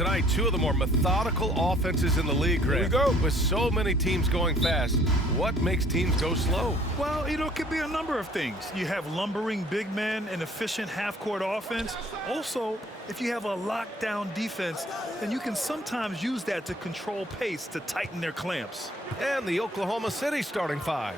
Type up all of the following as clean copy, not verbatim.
tonight, two of the more methodical offenses in the league, Grant. Here we go. With so many teams going fast, what makes teams go slow? Well, it could be a number of things. You have lumbering big men and efficient half-court offense. Also, if you have a lockdown defense, then you can sometimes use that to control pace to tighten their clamps. And the Oklahoma City starting five.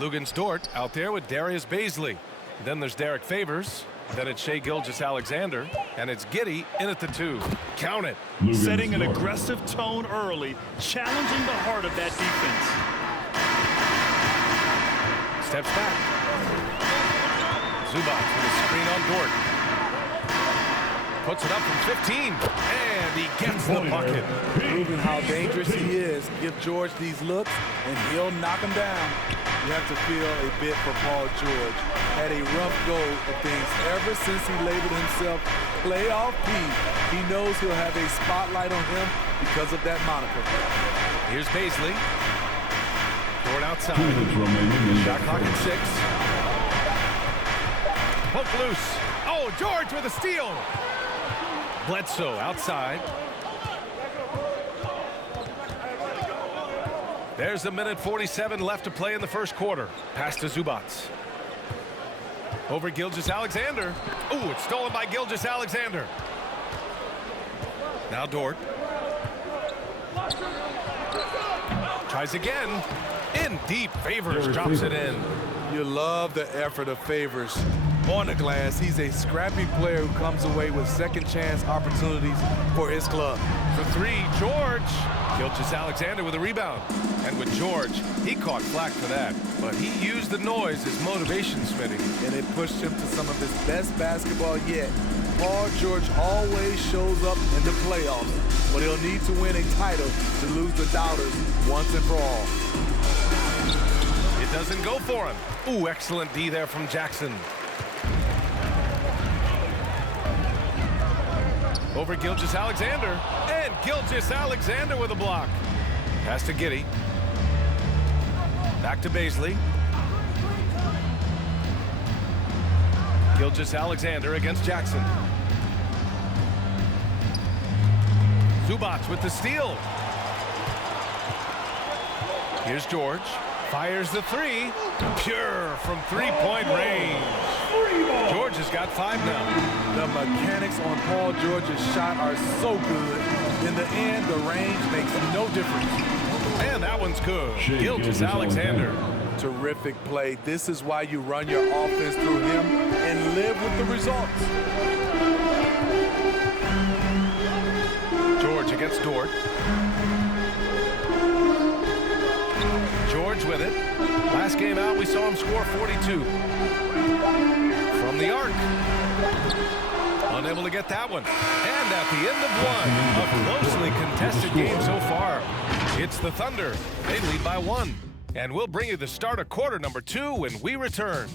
Lugens Dort out there with Darius Baisley. Then there's Derek Favors. Then it's Shai Gilgeous-Alexander, and it's Giddey in at the 2. Count it. Setting an aggressive tone early, challenging the heart of that defense. Steps back. Zubac with a screen on Dort. Puts it up from 15, and he gets the bucket. Proving how dangerous he is. Give George these looks, and he'll knock him down. You have to feel a bit for Paul George. Had a rough go of things ever since he labeled himself Playoff P. He knows he'll have a spotlight on him because of that moniker. Here's Baisley. Dort outside. Shot clock at 6. Poke loose. Oh, George with a steal. Bledsoe outside. There's a minute 47 left to play in the first quarter. Pass to Zubac. Over Gilgeous-Alexander. Ooh, it's stolen by Gilgeous-Alexander. Now Dort. Tries again. In deep. Favors drops it in. You love the effort of Favors. On the glass, he's a scrappy player who comes away with second chance opportunities for his club. For 3, George. Gilgeous-Alexander with a rebound. And with George, he caught flack for that. But he used the noise as motivation, Smitty. And it pushed him to some of his best basketball yet. Paul George always shows up in the playoffs, but he'll need to win a title to lose the doubters once and for all. It doesn't go for him. Ooh, excellent D there from Jackson. Over Gilgeous-Alexander, and Gilgeous-Alexander with a block. Pass to Giddey. Back to Baisley. Gilgeous-Alexander against Jackson. Zubac with the steal. Here's George. Fires the 3. Pure from 3-point range. George has got 5 now. The mechanics on Paul George's shot are so good. In the end, the range makes no difference. And that one's good. Gilgeous-Alexander. Terrific play. This is why you run your offense through him and live with the results. George against Dort. George with it. Last game out, we saw him score 42. From the arc. Unable to get that one. And at the end of one, a closely contested game so far. It's the Thunder. They lead by 1. And we'll bring you the start of quarter number 2 when we return.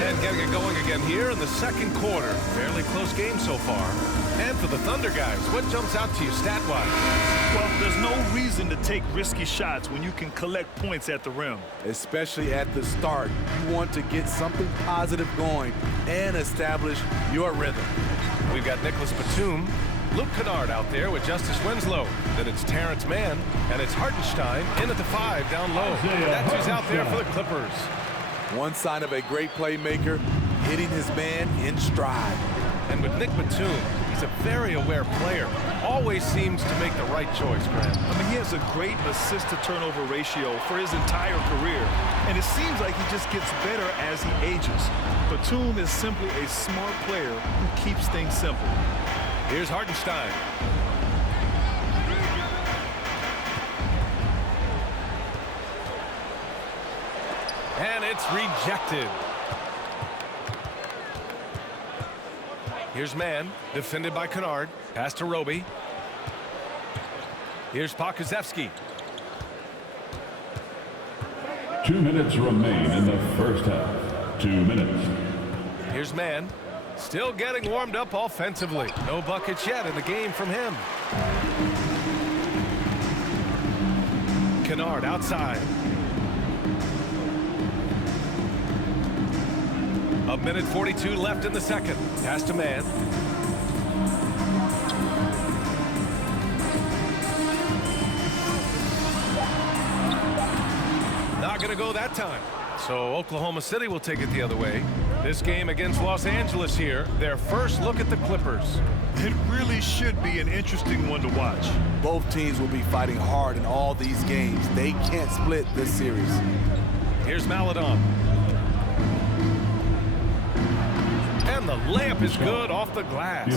And getting it going again here in the second quarter. Fairly close game so far. And for the Thunder guys, what jumps out to you stat-wise? Well, there's no reason to take risky shots when you can collect points at the rim. Especially at the start. You want to get something positive going and establish your rhythm. We've got Nicholas Batum, Luke Kennard out there with Justice Winslow. Then it's Terrence Mann, and it's Hartenstein in at the 5 down low. That's who's out there for the Clippers. One sign of a great playmaker, hitting his man in stride. And with Nick Batum, he's a very aware player. Always seems to make the right choice, Grant. I mean, he has a great assist-to-turnover ratio for his entire career. And it seems like he just gets better as he ages. Batum is simply a smart player who keeps things simple. Here's Hartenstein. And it's rejected. Here's Mann, defended by Kennard. Pass to Roby. Here's Pokusevski. 2 minutes remain in the first half. 2 minutes. Here's Mann. Still getting warmed up offensively. No buckets yet in the game from him. Kennard outside. A minute 42 left in the second. Pass to man. Not going to go that time. So Oklahoma City will take it the other way. This game against Los Angeles here, their first look at the Clippers. It really should be an interesting one to watch. Both teams will be fighting hard in all these games. They can't split this series. Here's Maledon. And the layup is good off the glass.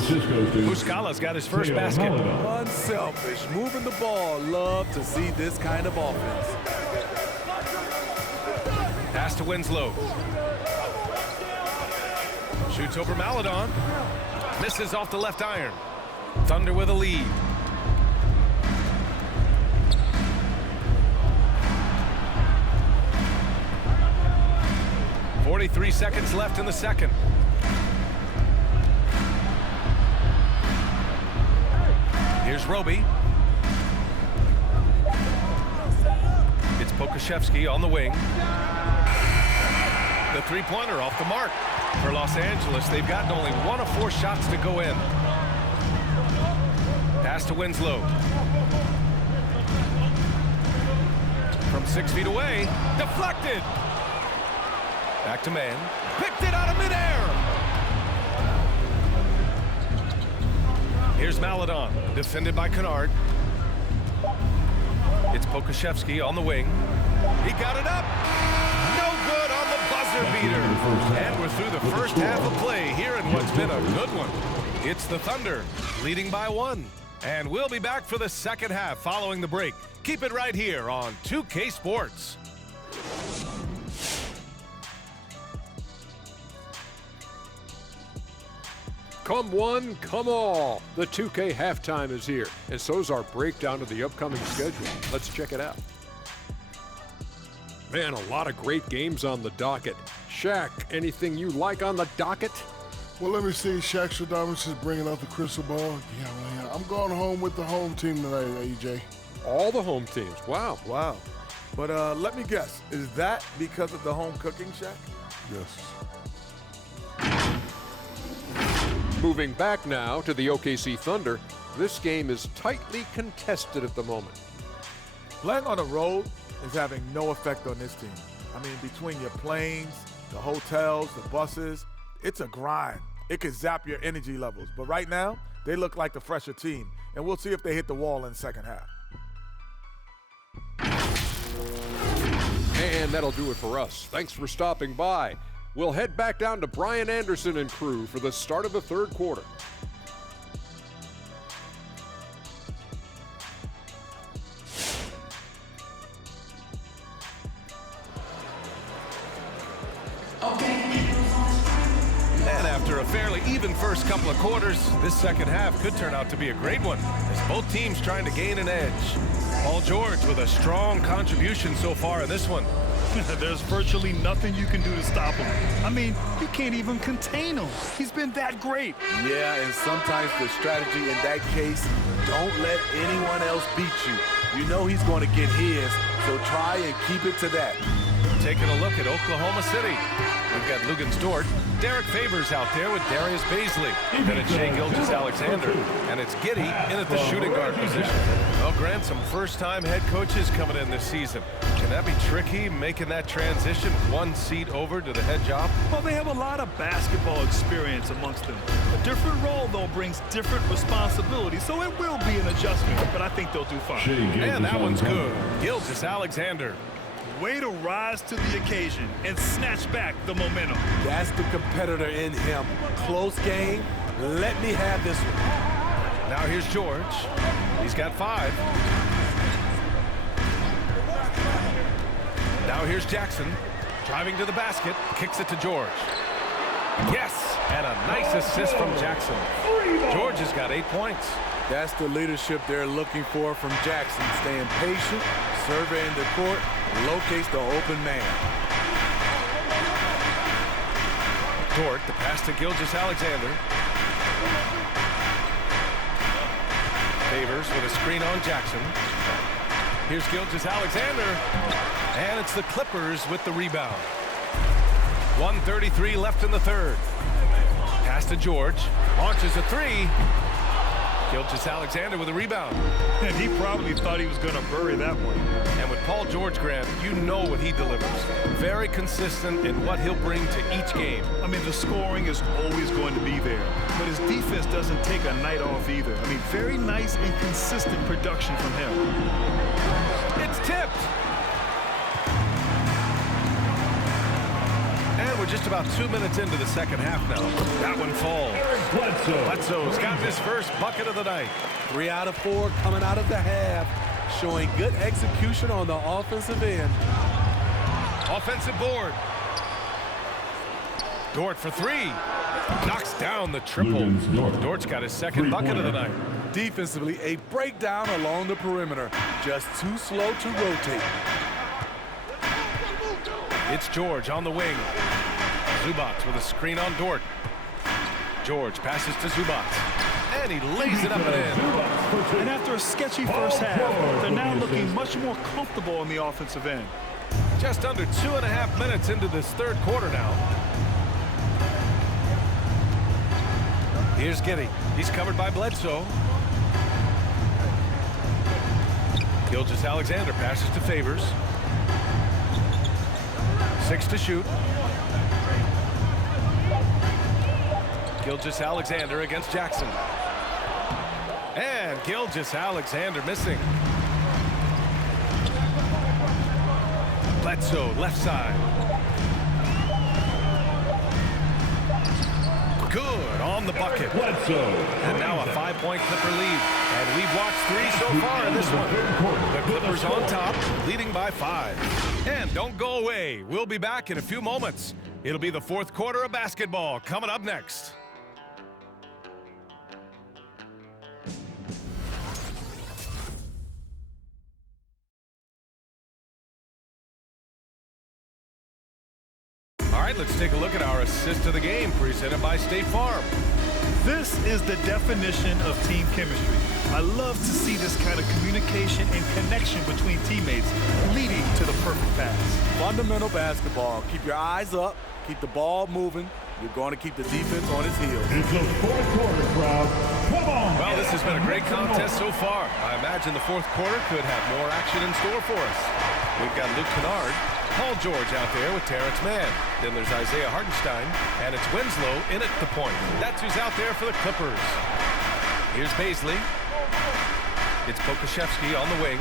Muscala's got his first basket. Unselfish, moving the ball. Love to see this kind of offense. Pass to Winslow. Shoots over Maledon. Misses off the left iron. Thunder with a lead. .43 seconds left in the second. Here's Roby. It's Pokuševski on the wing. The three-pointer off the mark. For Los Angeles, they've gotten only 1 of 4 shots to go in. Pass to Winslow. From 6 feet away, deflected. Back to man. Picked it out of midair. Here's Maledon, defended by Kennard. It's Pokuševski on the wing. He got it up. No good on the buzzer beater. And we're through the first half of play here in what's been a good one. It's the Thunder leading by 1. And we'll be back for the second half following the break. Keep it right here on 2K Sports. Come one, come all. The 2K halftime is here, and so's our breakdown of the upcoming schedule. Let's check it out. Man, a lot of great games on the docket. Shaq, anything you like on the docket? Well, let me see. Shaq Shadamas is bringing out the crystal ball. Yeah, man. I'm going home with the home team tonight, AJ. All the home teams. Wow. Wow. But let me guess. Is that because of the home cooking, Shaq? Yes. Moving back now to the OKC Thunder, this game is tightly contested at the moment. Playing on the road is having no effect on this team. I mean, between your planes, the hotels, the buses, it's a grind. It could zap your energy levels. But right now, they look like the fresher team, and we'll see if they hit the wall in the second half. And that'll do it for us. Thanks for stopping by. We'll head back down to Brian Anderson and crew for the start of the third quarter. And after a fairly even first couple of quarters, this second half could turn out to be a great one as both teams trying to gain an edge. Paul George with a strong contribution so far in this one. There's virtually nothing you can do to stop him. I mean, you can't even contain him. He's been that great. Yeah, and sometimes the strategy in that case, don't let anyone else beat you. You know he's going to get his, so try and keep it to that. Taking a look at Oklahoma City. We've got Lugan Stort, Derek Favors out there with Darius Baisley. Then it's Shai Gilgeous-Alexander, and it's Giddey in at the shooting guard position. Well, Grant, some first-time head coaches coming in this season. Can that be tricky, making that transition one seat over to the head job? Well, they have a lot of basketball experience amongst them. A different role, though, brings different responsibilities, so it will be an adjustment, but I think they'll do fine. And that one's good. Gilgeous-Alexander. Way to rise to the occasion and snatch back the momentum. That's the competitor in him. Close game. Let me have this one. Now here's George. He's got 5. Now here's Jackson. Driving to the basket. Kicks it to George. Yes! And a nice assist from Jackson. George has got 8 points. That's the leadership they're looking for from Jackson. Staying patient, surveying the court, locates the open man. Dort, the pass to Gilgeous-Alexander. Favors with a screen on Jackson. Here's Gilgeous-Alexander. And it's the Clippers with the rebound. 1:33 left in the third. Pass to George. Launches a three. Gilgeous-Alexander with a rebound. And he probably thought he was going to bury that one. And with Paul George, Grant, you know what he delivers. Very consistent in what he'll bring to each game. I mean, the scoring is always going to be there, but his defense doesn't take a night off either. I mean, very nice and consistent production from him. It's tipped. And we're just about 2 minutes into the second half now. That one falls. Bledsoe's got his first bucket of the night. 3 out of 4 coming out of the half, showing good execution on the offensive end. Offensive board. Dort for three. Knocks down the triple. Dort's got his second bucket of the night. Defensively, a breakdown along the perimeter. Just too slow to rotate. It's George on the wing. Zubac with a screen on Dort. George passes to Zubac. And he lays it up and in. And after a sketchy first half, they're now looking much more comfortable on the offensive end. Just under 2.5 minutes into this third quarter now. Here's Giddey. He's covered by Bledsoe. Gilgeous-Alexander passes to Favors. 6 to shoot. Gilgeous-Alexander against Jackson. And Gilgeous-Alexander missing. Bledsoe left side. Good on the bucket. And now a 5-point Clipper lead. And we've watched 3 so far in this one. The Clippers on top, leading by 5. And don't go away. We'll be back in a few moments. It'll be the fourth quarter of basketball coming up next. All right, let's take a look at our assist of the game presented by State Farm. This is the definition of team chemistry. I love to see this kind of communication and connection between teammates leading to the perfect pass. Fundamental basketball. Keep your eyes up. Keep the ball moving. You're going to keep the defense on its heels. It's the fourth quarter, crowd. Come on. Well, this has been a great contest so far. I imagine the fourth quarter could have more action in store for us. We've got Luke Kennard, Paul George out there with Terrence Mann. Then there's Isaiah Hartenstein, and it's Winslow in at the point. That's who's out there for the Clippers. Here's Baisley. It's Pokuševski on the wing.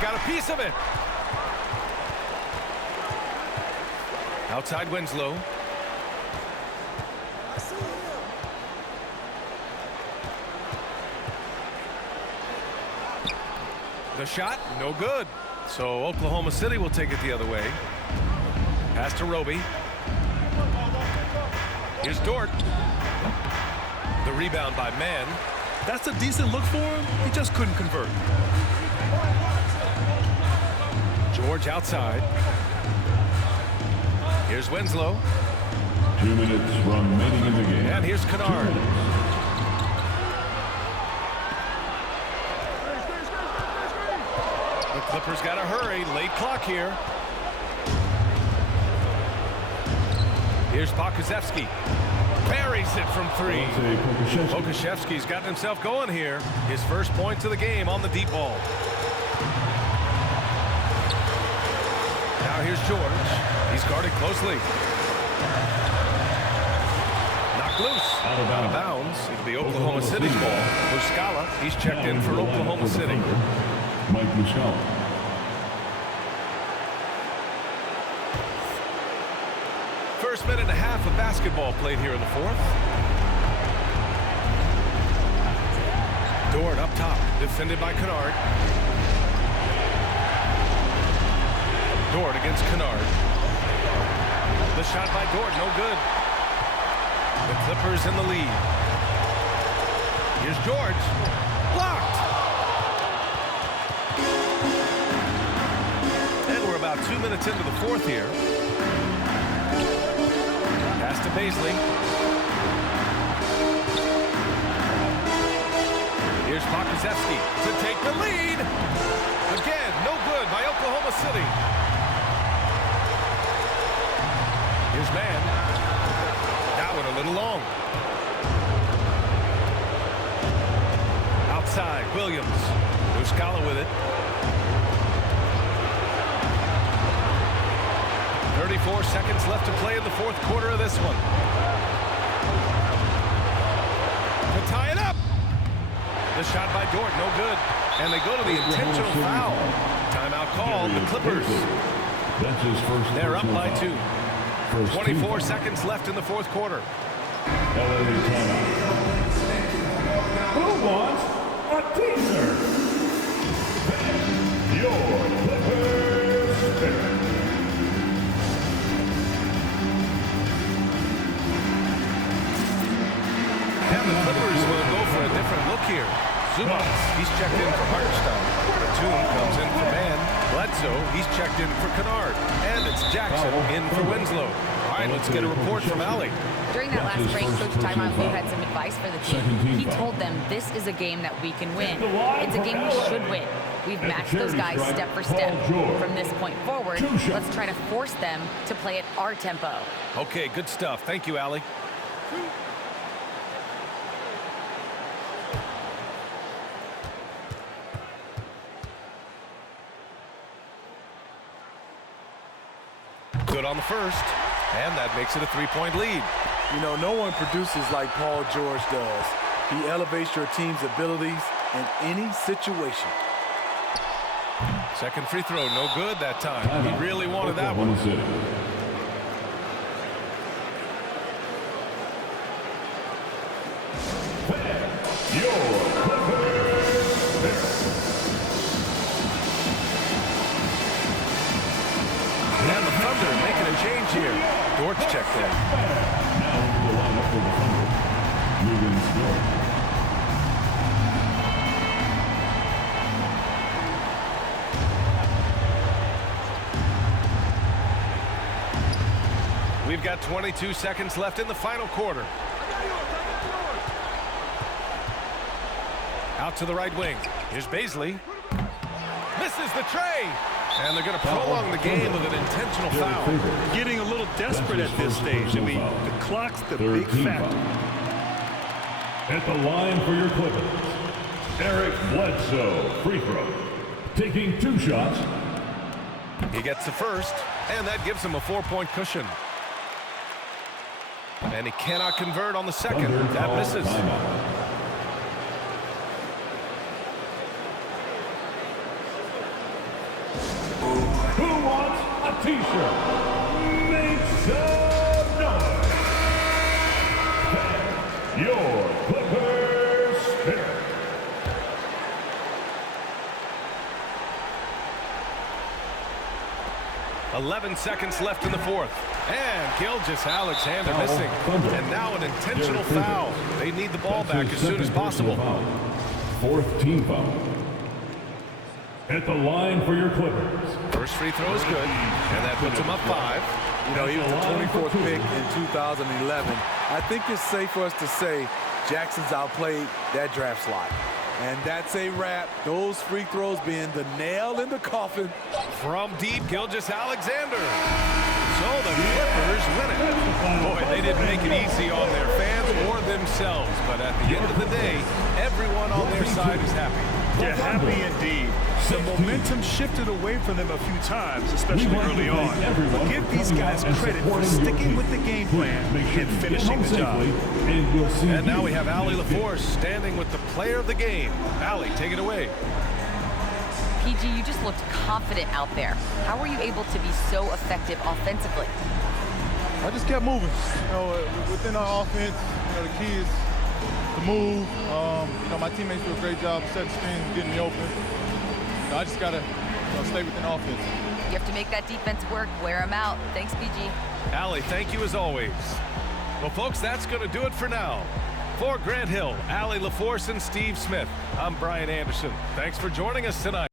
Got a piece of it. Outside Winslow. The shot, no good. So Oklahoma City will take it the other way. Pass to Roby. Here's Dort. The rebound by Mann. That's a decent look for him. He just couldn't convert. George outside. Here's Winslow. 2 minutes remaining in the game. And here's Kennard. The Clippers got to hurry. Late clock here. Here's Pokuševski. Buries it from 3. Pokuševski's gotten himself going here. His first points of the game on the deep ball. Now here's George. He's guarded closely. Knocked loose. Out of bounds. It'll be Oklahoma City's ball. Muscala, he's checked in for Oklahoma City. Mike Muscala. First minute and a half of basketball played here in the fourth. Dort up top, defended by Kennard. Dort against Kennard. The shot by Dort, no good. The Clippers in the lead. Here's George. Blocked. about 2 minutes into the fourth here. Pass to Baisley. Here's Pokusevski to take the lead. Again, no good by Oklahoma City. Here's Mann. That one a little long. Outside, Williams. Muscala with it. 34 seconds left to play in the fourth quarter of this one. To tie it up. The shot by Dort, no good. And they go to the intentional foul. Timeout called, the Clippers. That's his first. They're up by 2. First 24 seconds left in the fourth quarter. LA timeout. Who wants a t-shirt? Your Clippers spirit. And the Clippers will go for a different look here. Zubac, he's checked in for Hartenstein. Batum comes in for Mann. Bledsoe, he's checked in for Kennard. And it's Jackson in for Winslow. All right, let's get a report from Allie. During that last break, Coach Tyronn Lue had some advice for the team. He told them this is a game that we can win. It's a game we should win. We've matched those guys step for step. From this point forward, let's try to force them to play at our tempo. Okay, good stuff. Thank you, Allie. Good on the first, and that makes it a 3-point lead. You know, no one produces like Paul George does. He elevates your team's abilities in any situation. Second free throw, no good that time. He really wanted that one. Your Clippers. And the Thunder making a change here. Dort's checked in. Now the lineup for the Thunder. Lugan's Dort. We've got 22 seconds left in the final quarter. Out to the right wing. Here's Baisley. Misses the tray. And they're going to prolong the game with an intentional foul. Getting a little desperate at this stage. I mean, the clock's the big factor. At the line for your Clippers, Eric Bledsoe, free throw. Taking 2 shots. He gets the first, and that gives him a 4-point cushion. And he cannot convert on the second. That misses. Who wants a t-shirt? Make some noise. Your Clippers spirit. .11 seconds left in the fourth. And Gilgeous-Alexander missing. And now an intentional foul. They need the ball back as soon as possible. 4th team foul. At the line for your Clippers. First free throw is good, and that puts him up 5. You know, he was the 24th pick in 2011. I think it's safe for us to say Jackson's outplayed that draft slot. And that's a wrap. Those free throws being the nail in the coffin. From deep, Gilgeous-Alexander. So the Clippers win it. Boy, they didn't make it easy on their fans or themselves. But at the end of the day, everyone on their side is happy. Yeah, happy indeed. The momentum shifted away from them a few times, especially early on. But give these guys credit for sticking with the game plan and finishing the job. And now we have Allie LaForce standing with the player of the game. Allie, take it away. PG, you just looked confident out there. How were you able to be so effective offensively? I just kept moving. You know, within our offense, you know, the key is to move. You know, my teammates do a great job setting screens, getting me open. You know, I just gotta, stay within offense. You have to make that defense work. Wear them out. Thanks, PG. Allie, thank you as always. Well, folks, that's going to do it for now. For Grant Hill, Allie LaForce, and Steve Smith, I'm Brian Anderson. Thanks for joining us tonight.